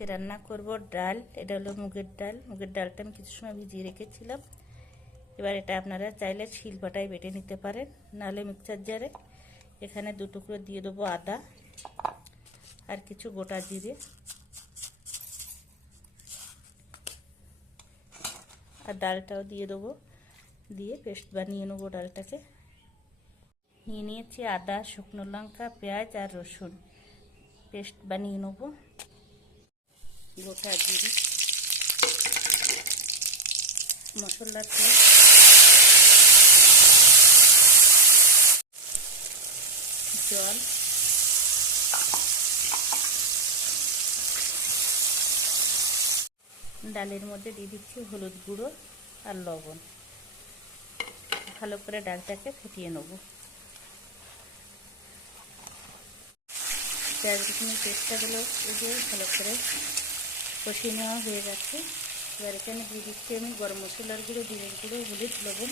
আজকে রান্না করব ডাল। এটা হলো মুগের ডাল। মুগের ডালটা আমি কিছু সময় ভিজিয়ে রেখেছিলাম। এবার এটা আপনারা চাইলে শিলপাটায় বেটে নিতে পারেন, নাহলে মিক্সার জারে। এখানে দু টুকরো দিয়ে দেবো আদা আর কিছু গোটা জিরে। আর ডালটাও দিয়ে দেবো। দিয়ে পেস্ট বানিয়ে নেব ডালটাকে। নিয়ে নিয়েছি আদা, শুকনো লঙ্কা, পেঁয়াজ আর রসুন। পেস্ট বানিয়ে নেব। গোটা জিরে মশলার তেল জল। ডালের মধ্যে দিয়ে দিচ্ছি হলুদ গুঁড়ো আর লবণ। ভালো করে ডালটাকে ফুটিয়ে নেব। পেঁয়াজ রসুনের পেস্টটাগুলো ভালো করে কষিয়ে নেওয়া হয়ে গেছে। এবার এখানে দিয়ে দিচ্ছি আমি গরম মশলার গুঁড়ো, জিরের গুঁড়ো, হলুদ, লবণ।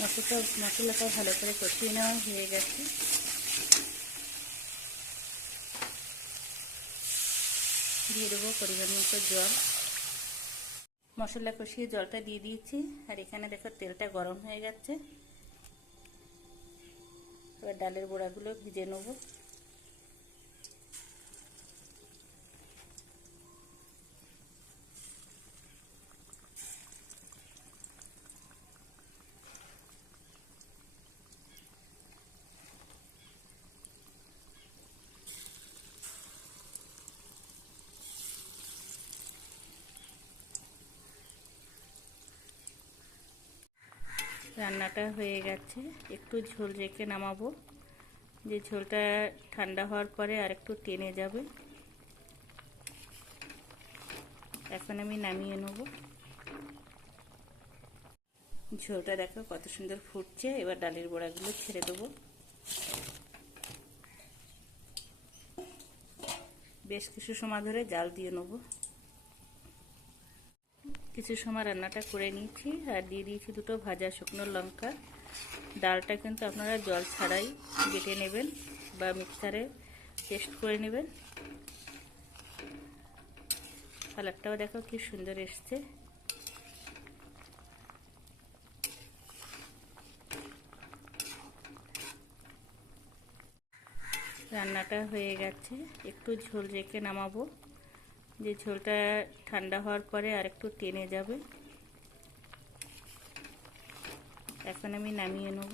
মশলাটা মশলাটা ভালো করে কষিয়ে নেওয়া হয়ে গেছে। দিয়ে দেবো পরিমাণ মতো জল। মশলা কষিয়ে জলটা দিয়ে দিয়েছি। আর এখানে দেখো তেলটা গরম হয়ে গেছে। এবার ডালের বড়াগুলো ভিজে নেব। রান্নাটা হয়ে গেছে। একটু ঝোল রেখে নামাবো। যে ঝোলটা ঠান্ডা হওয়ার পরে আর একটু টেনে যাবে। এখন আমি নামিয়ে নেব। ঝোলটা দেখো কত সুন্দর ফুটছে। এবার ডালের বড়াগুলো ছেড়ে দেবো। বেশ কিছু সময় ধরে জাল দিয়ে নেব। কিছু সময় রান্নাটা করে নিয়েছি, আর দিয়ে দিয়েছি দুটো ভাজা শুকনো লঙ্কা। ডালটা কিন্তু আপনারা জল ছাড়াই বেটে নেবেন বা মিক্সারে টেস্ট করে নেবেন। কালারটাও দেখো কি সুন্দর এসছে। রান্নাটা হয়ে গেছে, একটু ঝোল রেখে নামাবো। যে ঝোলটা ঠান্ডা হওয়ার পরে আর একটু টেনে যাবে। এখন আমি নামিয়ে নেব।